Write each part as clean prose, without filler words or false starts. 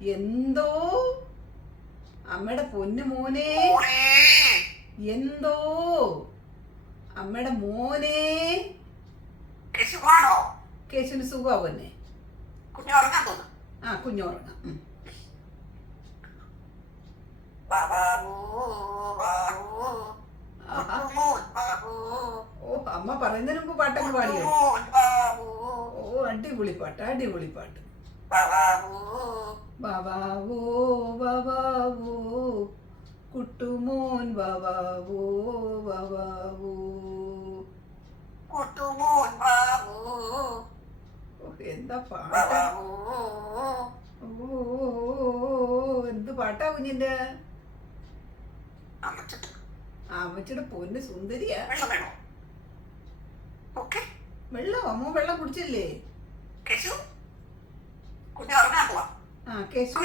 എന്തോ അമ്മയുടെ പൊന്നു മോനെ, എന്തോ അമ്മയുടെ മോനെ. കേശുവിന് സുഖാവന്നെ? ആ കുഞ്ഞുറങ്ങാം. ഓ അമ്മ പറയുന്നതിന് മുമ്പ് പാട്ടൊക്കെ പാടിയോ? ഓ അടിപൊളി പാട്ട്, അടിപൊളി പാട്ട്. ബാബാവോ ബാബാവോ കുട്ടുമോൻ ബാബാവോ ബാബാവോ. എന്താ പാട്ടാ! ഓ എന്ത് പാട്ടാ കുഞ്ഞിന്റെ. അമ്മച്ചിയുടെ പൊന്ന് സുന്ദരിയാ. വെള്ളം അമ്മ വെള്ളം കുടിച്ചില്ലേ? ആ കേശു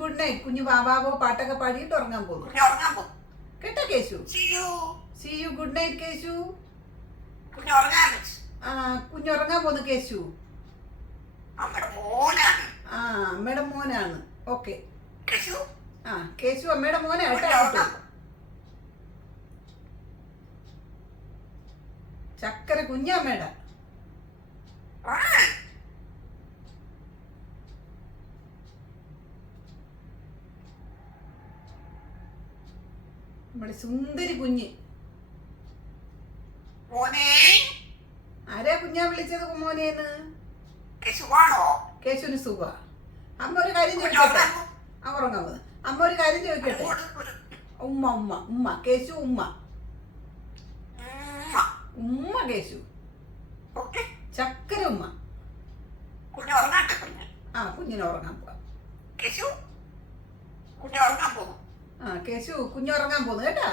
ഗുഡ് നൈറ്റ്. കുഞ്ഞു ബാബാവോ പാട്ടൊക്കെ പാടിയിട്ട് ഉറങ്ങാൻ പോകുന്നു കേട്ടോ Keshu. C you good night Keshu. ആ കുഞ്ഞുറങ്ങാൻ പോന്നു കേശു. ആ അമ്മയുടെ മോനാണ്. ഓക്കെ ആ കേശു അമ്മയുടെ മോനെ കേട്ടോ. ചക്കര കുഞ്ഞമ്മയുടെ. നമ്മുടെ സുന്ദരി കുഞ്ഞ്. ആരാ കുഞ്ഞാ വിളിച്ചത് മോനേന്ന്? കേശുവിന് സുഖ. അമ്മ ഒരു കാര്യം ചോദിക്കട്ടെ? ഉറങ്ങാൻ പോകുന്നത്. അമ്മ ഒരു കാര്യം ചോദിക്കട്ടെ? ഉമ്മ ഉമ്മ ഉമ്മ കേശു ഉമ്മ ഉമ്മ കേശു. ചക്കര ഉമ്മ. ആ കുഞ്ഞിനെ ഉറങ്ങാൻ പോവാ. ആ കേശു കുഞ്ഞുറങ്ങാൻ പോന്നു കേട്ടാ.